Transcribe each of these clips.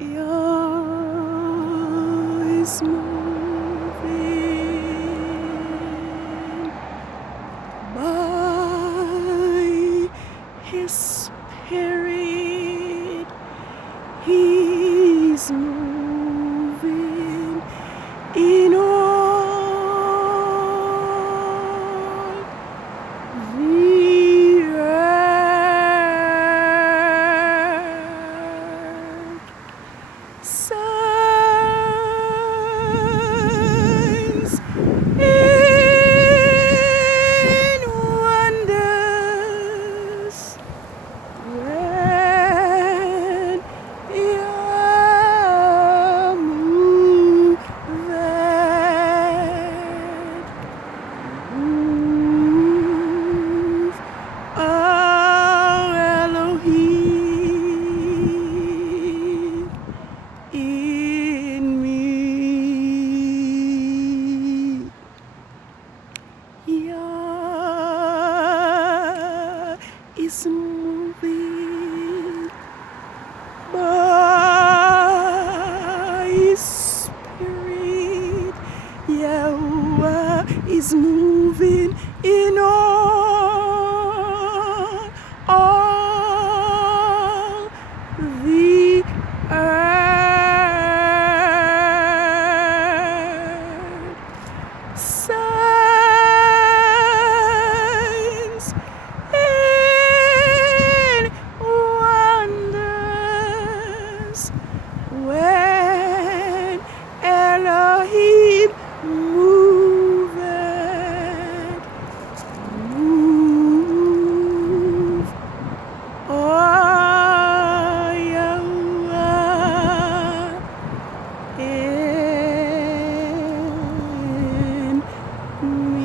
YAH is moving by His Spirit. He's moving in all the earth. Signs and wonders when you're moving. Move, oh Elohim, in me. YAH is moving by His Spirit. YAH is moving in all the earth. Signs and wonders when Elohim moveth. Move, oh YAH, in me.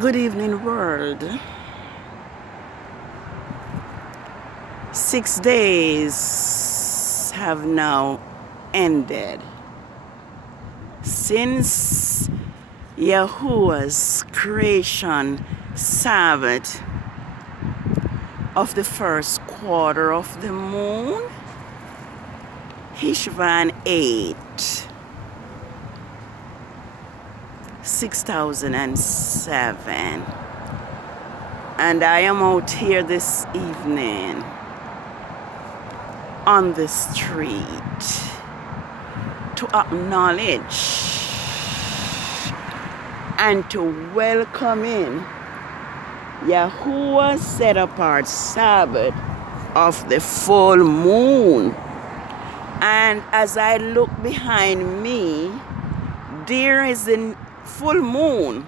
Good evening, world. 6 days have now ended since Yahuwah's creation Sabbath of the first quarter of the moon, HESHVAN 8, 6007. And I am out here this evening on the street to acknowledge and to welcome in Yahuwah's set apart Sabbath of the full moon. And as I look behind me, there is the full moon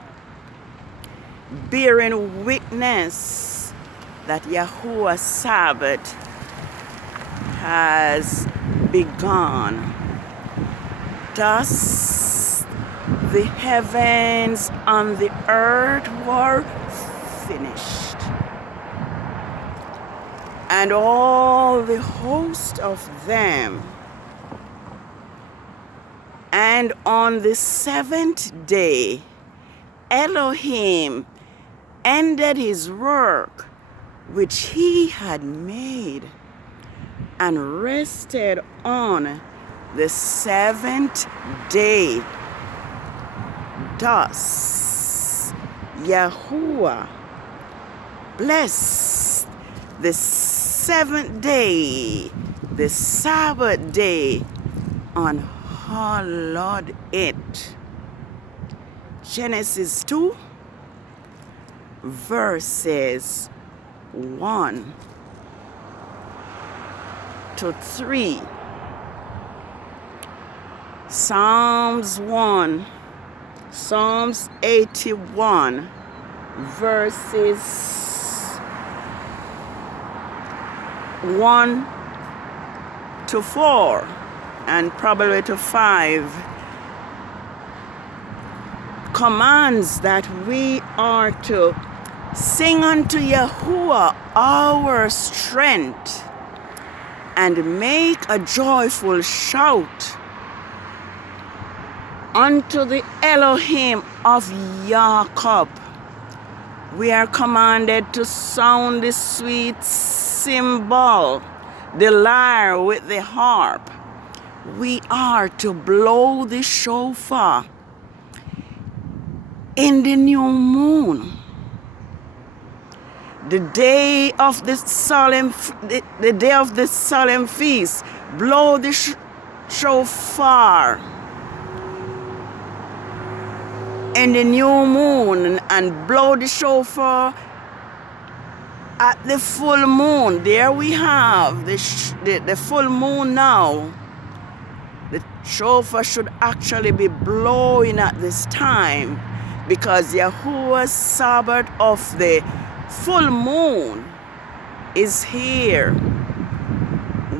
bearing witness that Yahuwah's Sabbath has begun. Thus, the heavens and the earth were finished, and all the host of them. And on the seventh day, Elohim ended his work which he had made and rested on the seventh day. Thus, Yahuwah blessed the seventh day, the Sabbath day, and hallowed it. Genesis 2, verses 1 to 3. Psalms 1, Psalms 81, verses 1 to 4, and probably to 5, commands that we are to sing unto Yahuwah our strength and make a joyful shout unto the Elohim of Jacob. we are commanded to sound the sweet cymbal, the lyre with the harp. We are to blow the shofar in the new moon, the day of the solemn feast. Blow the shofar in the new moon and blow the shofar at the full moon. There we have the full moon now. The shofar should actually be blowing at this time, because Yahuwah's Sabbath of the full moon is here.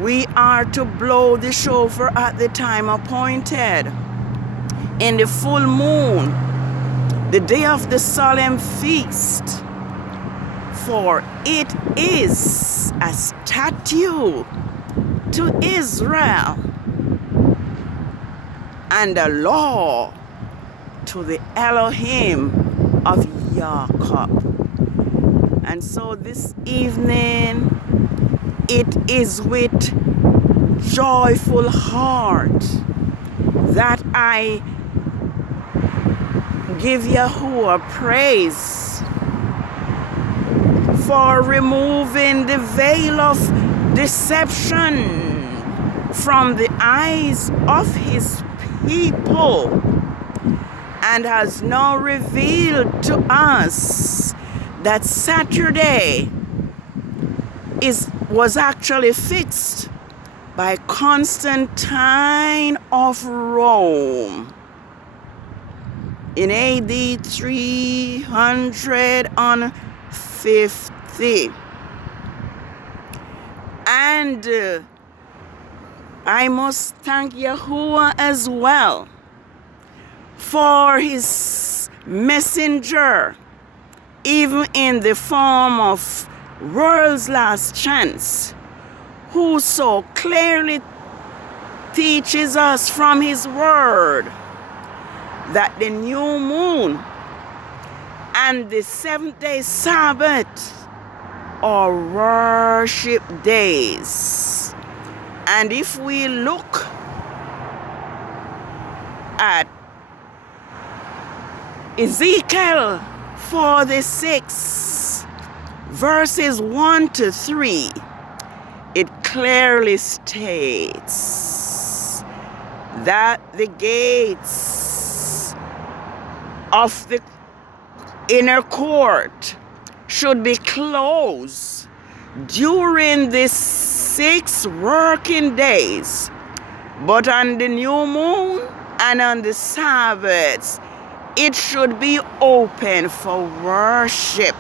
We are to blow the shofar at the time appointed, in the full moon, the day of the solemn feast, for it is a statute to Israel and a law to the Elohim of Jacob. And so this evening, it is with joyful heart that I give Yahuwah praise for removing the veil of deception from the eyes of his people, and has now revealed to us that Saturday was actually fixed by Constantine of Rome in AD 350. And I must thank Yahuwah as well for his messenger, even in the form of World's Last Chance, who so clearly teaches us from his word that the new moon and the seventh-day Sabbath are worship days. And if we look at Ezekiel 46, verses 1 to 3, it clearly states that the gates of the inner court should be closed during the 6 working days, but on the new moon and on the Sabbaths, it should be open for worship.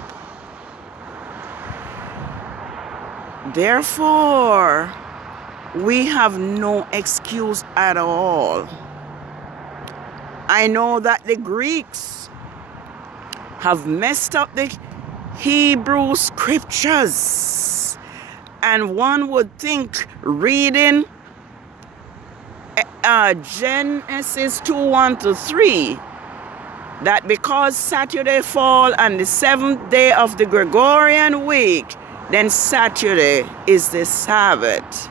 Therefore, we have no excuse at all. I know that the Greeks have messed up the Hebrew scriptures, and one would think reading Genesis 2:1 to 3, that because Saturday fall on the 7th day of the Gregorian week, then Saturday is the Sabbath.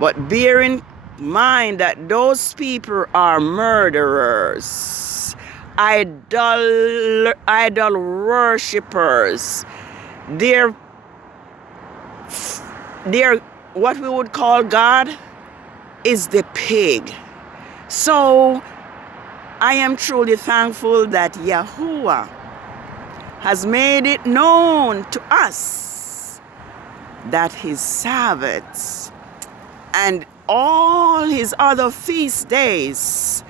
But bear in mind that those people are murderers, idol worshippers. They're what we would call God is the pig. So I am truly thankful that Yahuwah has made it known to us that his Sabbaths and all his other feast days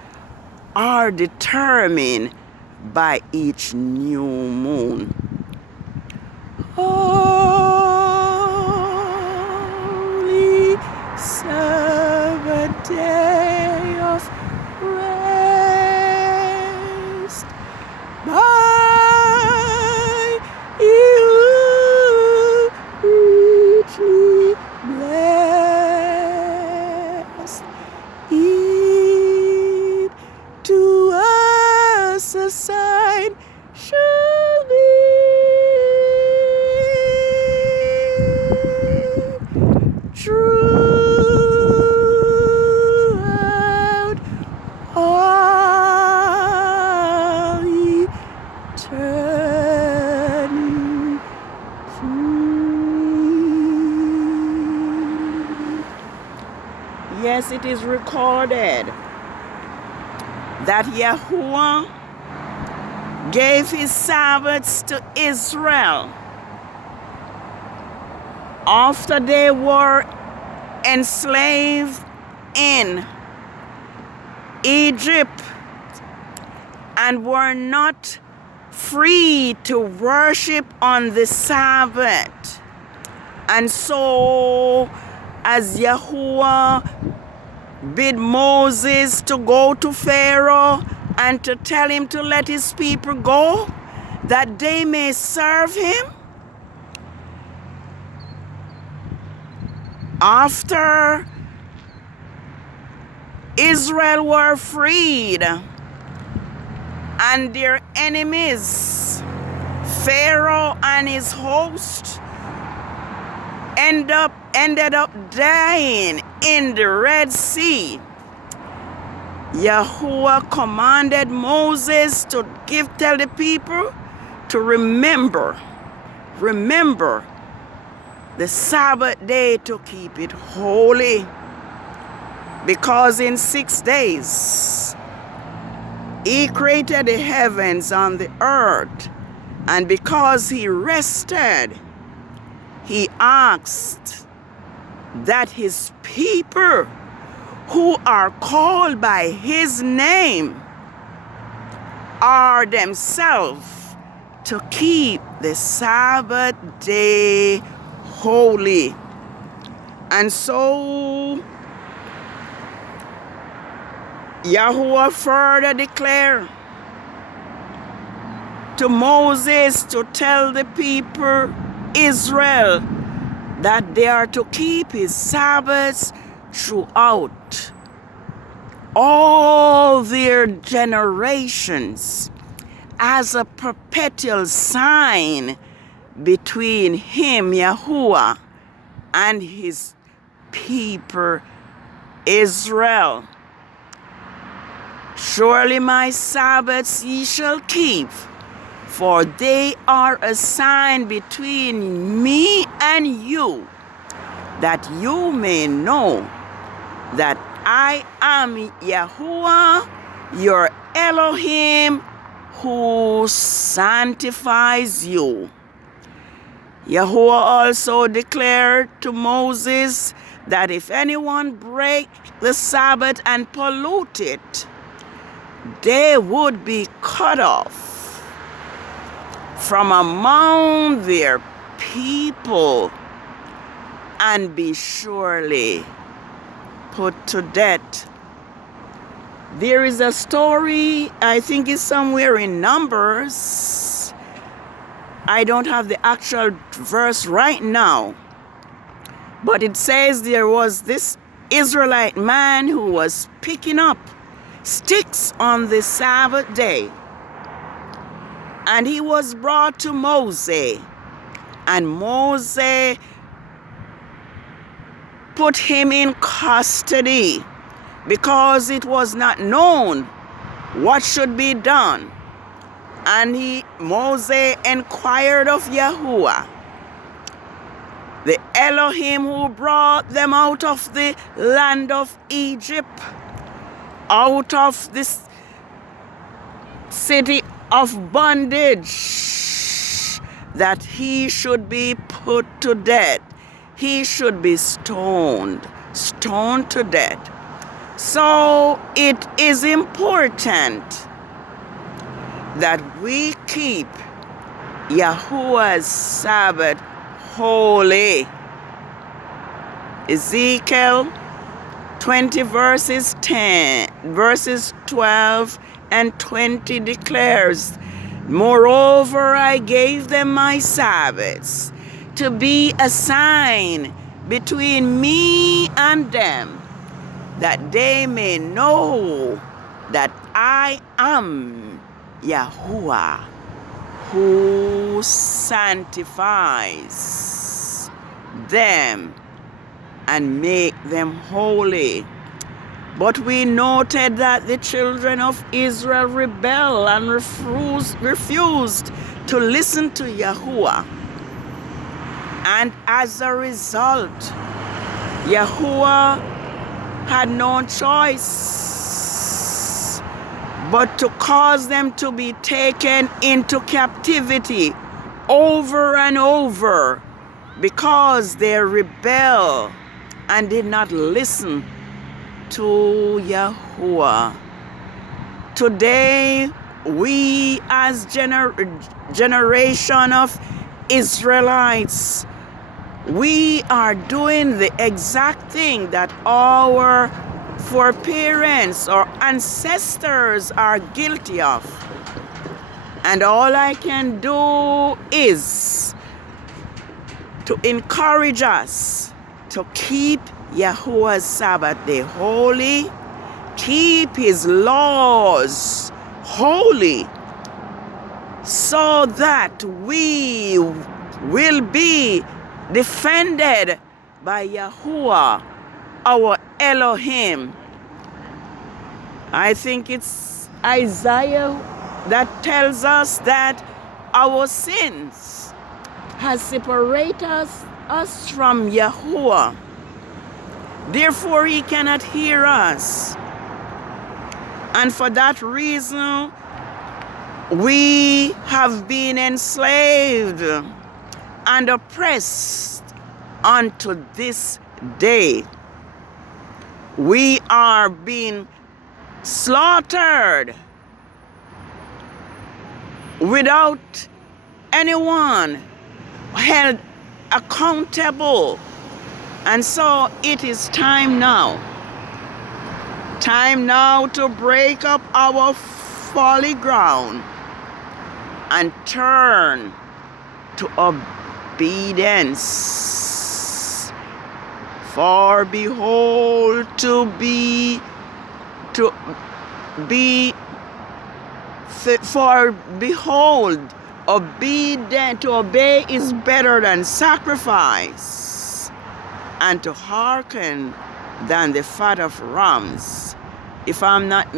are determined by each new moon. Holy Sabbath day of rest, by you richly blessed. It to us a sign shall be turning free. Yes, it is recorded that Yahuwah gave his Sabbaths to Israel after they were enslaved in Egypt and were not free to worship on the Sabbath. And so, as Yahuwah bid Moses to go to Pharaoh and to tell him to let his people go, that they may serve him, after Israel were freed and their enemies, Pharaoh and his host, ended up dying in the Red Sea, Yahuwah commanded Moses to tell the people to remember the Sabbath day, to keep it holy, because in 6 days he created the heavens and the earth, and because he rested, he asked that his people who are called by his name are themselves to keep the Sabbath day holy. And so Yahuwah further declared to Moses to tell the people Israel that they are to keep his Sabbaths throughout all their generations as a perpetual sign between him, Yahuwah, and his people Israel. Surely my Sabbaths ye shall keep, for they are a sign between me and you, that you may know that I am Yahuwah, your Elohim, who sanctifies you. Yahuwah also declared to Moses that if anyone break the Sabbath and pollute it, they would be cut off from among their people and be surely put to death. There is a story, I think it's somewhere in Numbers. I don't have the actual verse right now, but it says there was this Israelite man who was picking up sticks on the Sabbath day, and he was brought to Moses, and Moses put him in custody because it was not known what should be done. And Moses inquired of Yahuwah, the Elohim who brought them out of the land of Egypt, out of this city of bondage, that he should be put to death. He should be stoned to death. So it is important that we keep Yahuwah's Sabbath holy. Ezekiel 20 verses 12 and 20 declares, moreover, I gave them my Sabbaths to be a sign between me and them, that they may know that I am Yahuwah, who sanctifies them and make them holy. But we noted that the children of Israel rebelled and refused to listen to Yahuwah. And as a result, Yahuwah had no choice but to cause them to be taken into captivity over and over because they rebelled and did not listen to Yahuwah. Today, we as generation of Israelites, we are doing the exact thing that our foreparents or ancestors are guilty of. And all I can do is to encourage us to keep Yahuwah's Sabbath day holy, keep his laws holy, so that we will be defended by Yahuwah, our Elohim. I think it's Isaiah that tells us that our sins has separated us from Yahuwah. Therefore, he cannot hear us. And for that reason, we have been enslaved and oppressed unto this day. We are being slaughtered without anyone held accountable. And so it is time now to break up our folly ground and turn to obedience. For behold, to obey is better than sacrifice, and to hearken than the fat of rams. If I'm not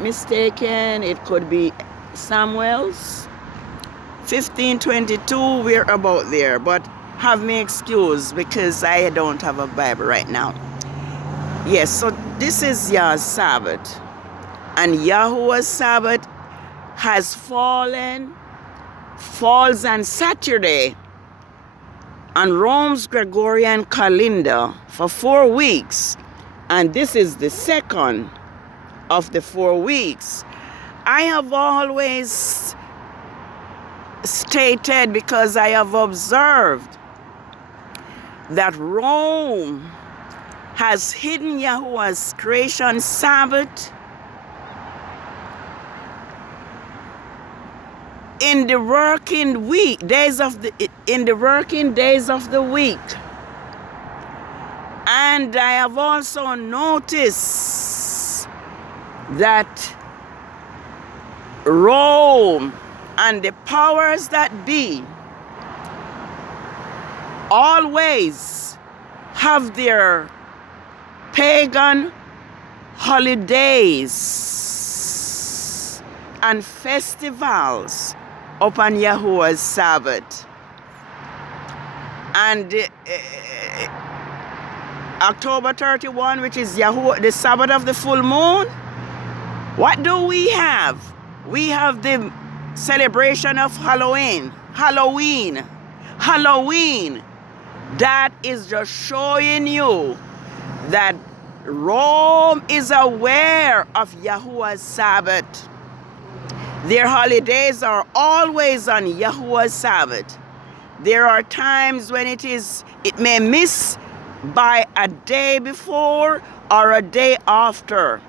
mistaken, it could be Samuel's 15:22. We're about there, but have me excused because I don't have a Bible right now. Yes, so this is Yah's Sabbath, and Yahuwah's Sabbath falls on Saturday on Rome's Gregorian calendar for 4 weeks, and this is the second of the 4 weeks. I have always stated, because I have observed that Rome has hidden Yahuwah's creation Sabbath in the working days of the week. And I have also noticed that Rome and the powers that be always have their pagan holidays and festivals upon Yahuwah's Sabbath. And October 31, which is the Sabbath of the full moon, what do we have? We have the celebration of Halloween. That is just showing you that Rome is aware of Yahuwah's Sabbath. Their holidays are always on Yahuwah's Sabbath. There are times when it may miss by a day before or a day after.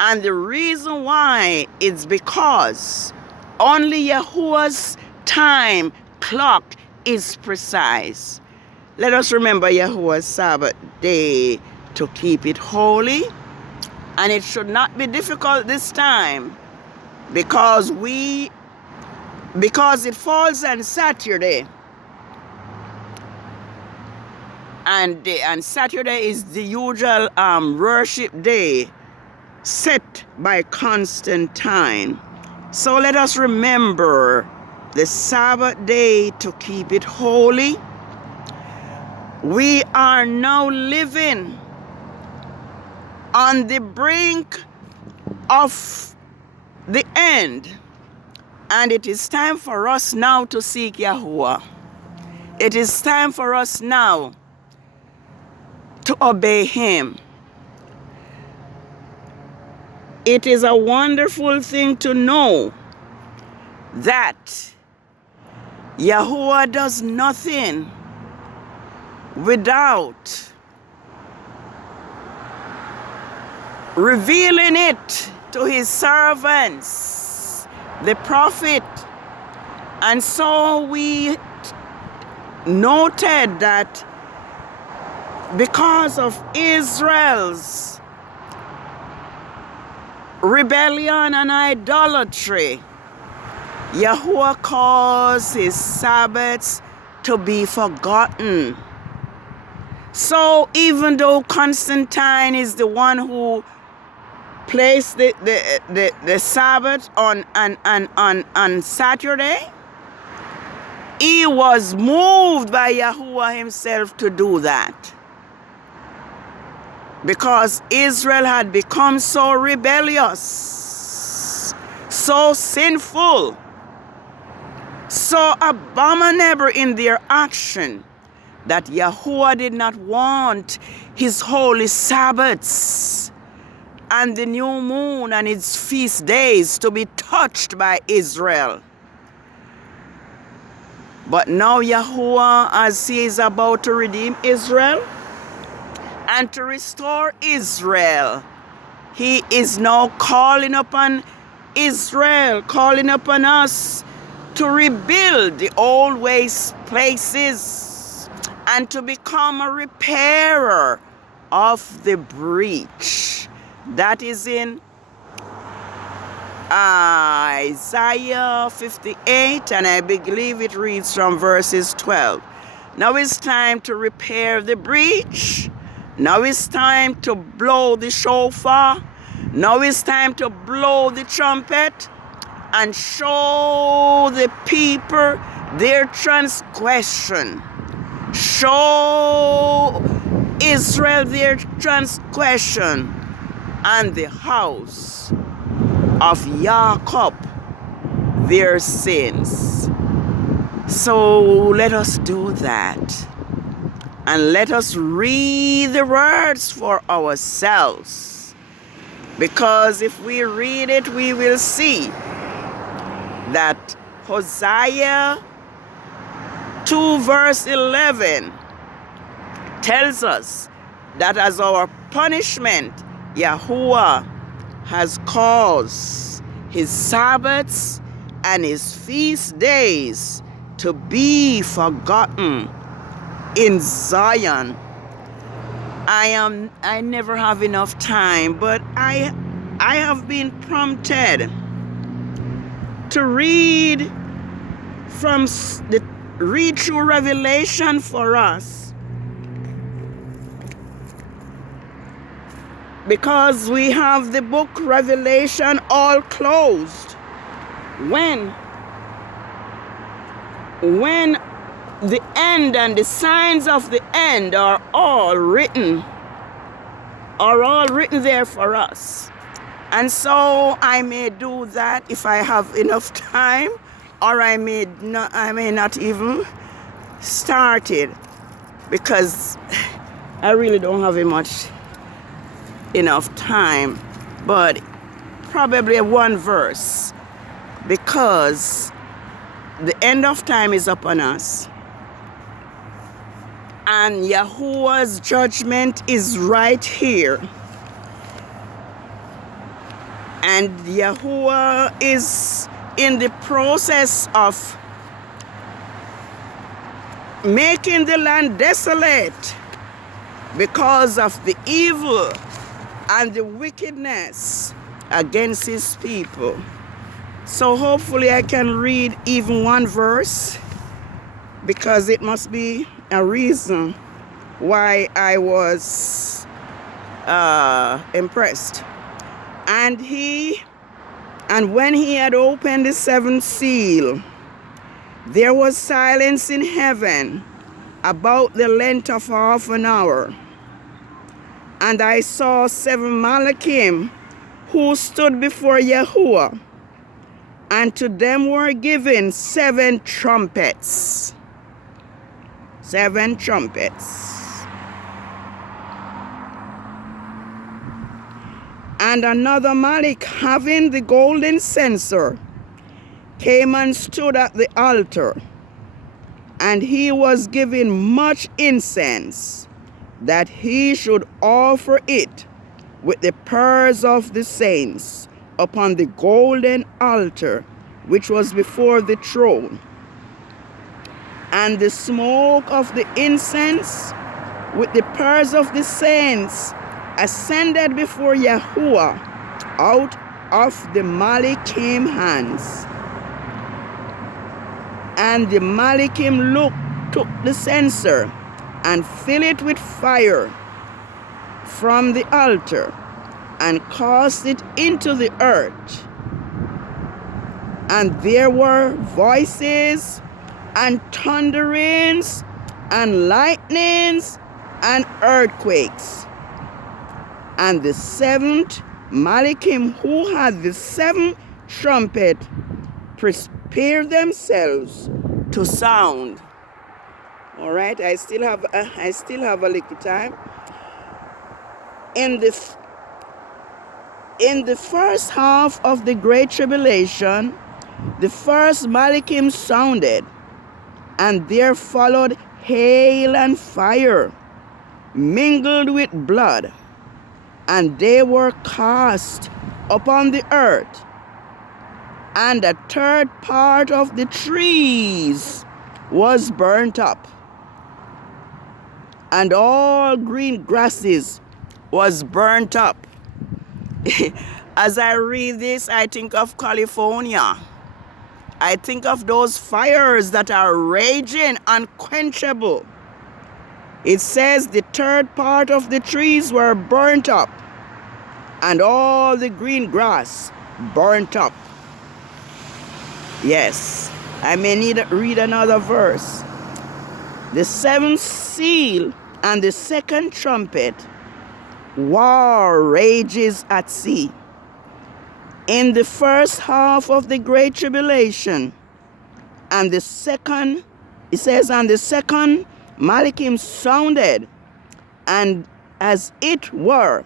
And the reason why is because only Yahuwah's time clock is precise. Let us remember Yahuwah's Sabbath day to keep it holy. And it should not be difficult this time, because it falls on Saturday. And Saturday is the usual worship day set by Constantine. So let us remember the Sabbath day to keep it holy. We are now living on the brink of the end, and it is time for us now to seek Yahuwah. It is time for us now to obey Him. It is a wonderful thing to know that Yahuwah does nothing without revealing it to His servants, the prophet. And so we noted that because of Israel's rebellion and idolatry, Yahuwah caused His Sabbaths to be forgotten. So even though Constantine is the one who placed the Sabbath on Saturday, he was moved by Yahuwah Himself to do that, because Israel had become so rebellious, so sinful, so abominable in their action, that Yahuwah did not want His holy Sabbaths and the new moon and its feast days to be touched by Israel. But now Yahuwah, as He is about to redeem Israel and to restore Israel, He is now calling upon Israel, calling upon us to rebuild the old waste places and to become a repairer of the breach. That is in Isaiah 58, and I believe it reads from verses 12. Now it's time to repair the breach. Now it's time to blow the shofar. Now it's time to blow the trumpet and show the people their transgression. Show Israel their transgression and the house of Jacob their sins. So let us do that. And let us read the words for ourselves. Because if we read it, we will see that Hosea 2 verse 11 tells us that as our punishment, Yahuwah has caused His Sabbaths and His feast days to be forgotten in Zion. I never have enough time, but I have been prompted to read through Revelation for us, because we have the book Revelation all closed. When the end and the signs of the end are all written there for us. And so I may do that if I have enough time, or I may not even start it, because I really don't have enough time, but probably one verse, because the end of time is upon us, and Yahuwah's judgment is right here, and Yahuwah is in the process of making the land desolate because of the evil and the wickedness against His people. So hopefully I can read even one verse, because it must be a reason why I was impressed. And when he had opened the seventh seal, there was silence in heaven about the length of half an hour. And I saw 7 Malachim who stood before Yahuwah, and to them were given 7 trumpets. 7 trumpets. And another Malach, having the golden censer, came and stood at the altar, and he was given much incense, that he should offer it with the prayers of the saints upon the golden altar which was before the throne. And the smoke of the incense with the prayers of the saints ascended before Yahuwah out of the Malachim hands. And the Malachim took the censer and filled it with fire from the altar and cast it into the earth. And there were voices and thunderings and lightnings and earthquakes. And the 7th Malachim, who had the 7th trumpet, prepared themselves to sound. All right, I still have a little time. In the first half of the Great Tribulation, the first Malachim sounded, and there followed hail and fire, mingled with blood, and they were cast upon the earth. And a third part of the trees was burnt up, and all green grasses was burnt up. As I read this, I think of California. I think of those fires that are raging, unquenchable. It says the third part of the trees were burnt up, and all the green grass burnt up. Yes, I may need to read another verse. The 7th seal and the 2nd trumpet, war rages at sea. In the first half of the Great Tribulation, and the second, it says, and the 2nd Malachim sounded, and as it were,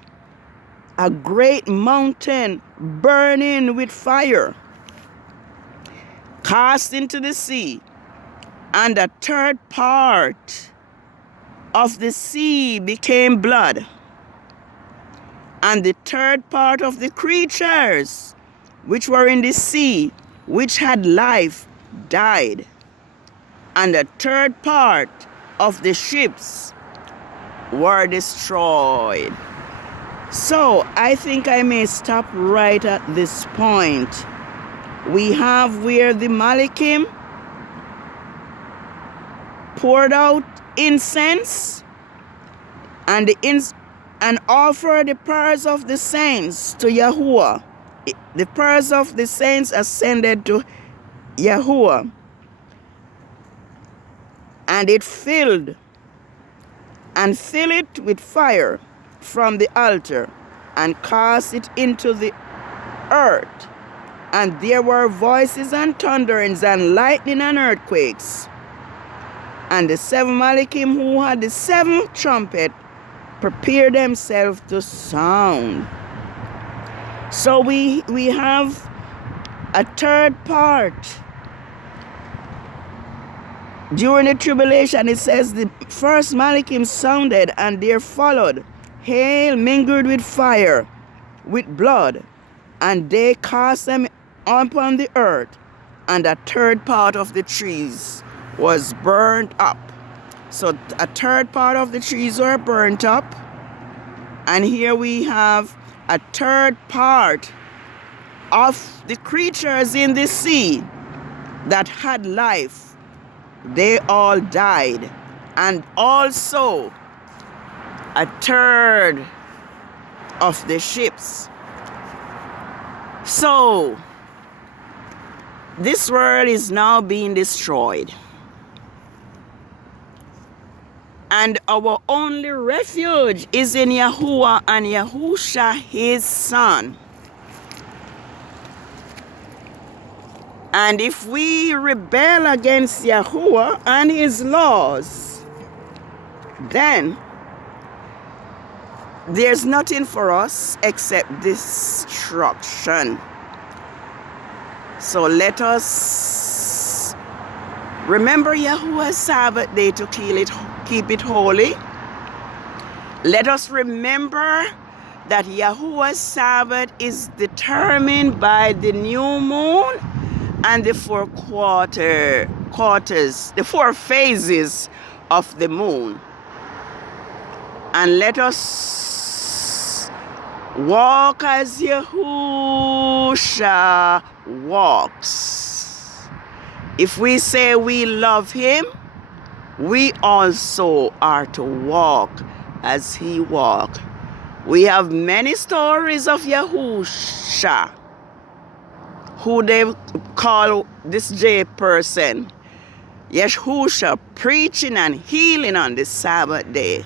a great mountain burning with fire, cast into the sea, and a third part of the sea became blood, and the third part of the creatures which were in the sea, which had life, died, and a third part of the ships were destroyed. So I think I may stop right at this point. We have where the Malachim poured out incense and offered the prayers of the saints to Yahuwah. The prayers of the saints ascended to Yahuwah, and it filled it with fire from the altar and cast it into the earth. And there were voices and thunderings and lightning and earthquakes. And the 7 Malachim, who had the 7th trumpet, prepared themselves to sound. So we have a third part. During the tribulation, it says the first Malachim sounded, and there followed hail mingled with fire, with blood, and they cast them upon the earth, and a third part of the trees was burnt up. So a third part of the trees were burnt up, and here we have a third part of the creatures in the sea that had life. They all died, and also a third of the ships. So this world is now being destroyed. And our only refuge is in Yahuwah and Yahusha, his son. And if we rebel against Yahuwah and his laws, then there's nothing for us except destruction. So let us remember Yahuwah's Sabbath day to keep it holy. Let us remember that Yahuwah's Sabbath is determined by the new moon and the four phases of the moon. And let us walk as Yahusha walks. If we say we love him, we also are to walk as he walked. We have many stories of Yahusha, who they call this J person, Yahusha, preaching and healing on the Sabbath day.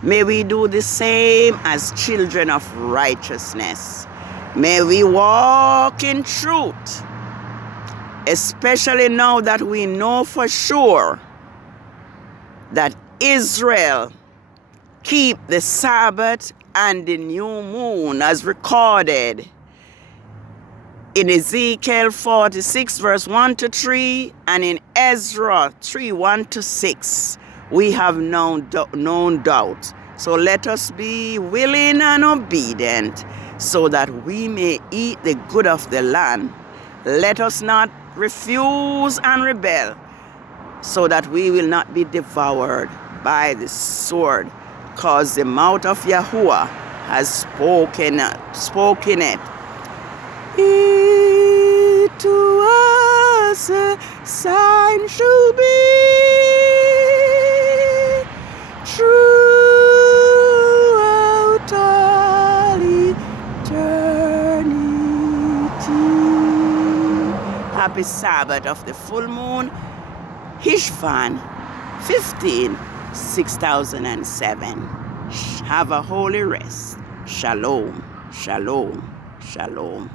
May we do the same as children of righteousness. May we walk in truth, especially now that we know for sure that Israel keep the Sabbath and the new moon as recorded in Ezekiel 46 verse 1 to 3 and in Ezra 3 1 to 6. We have no doubt. So let us be willing and obedient so that we may eat the good of the land. Let us not refuse and rebel so that we will not be devoured by the sword, because the mouth of Yahuwah has spoken it. It to us a sign shall be throughout all eternity. Happy Sabbath of the full moon, HESHVAN 15, 6007. Have a holy rest. Shalom, shalom, shalom.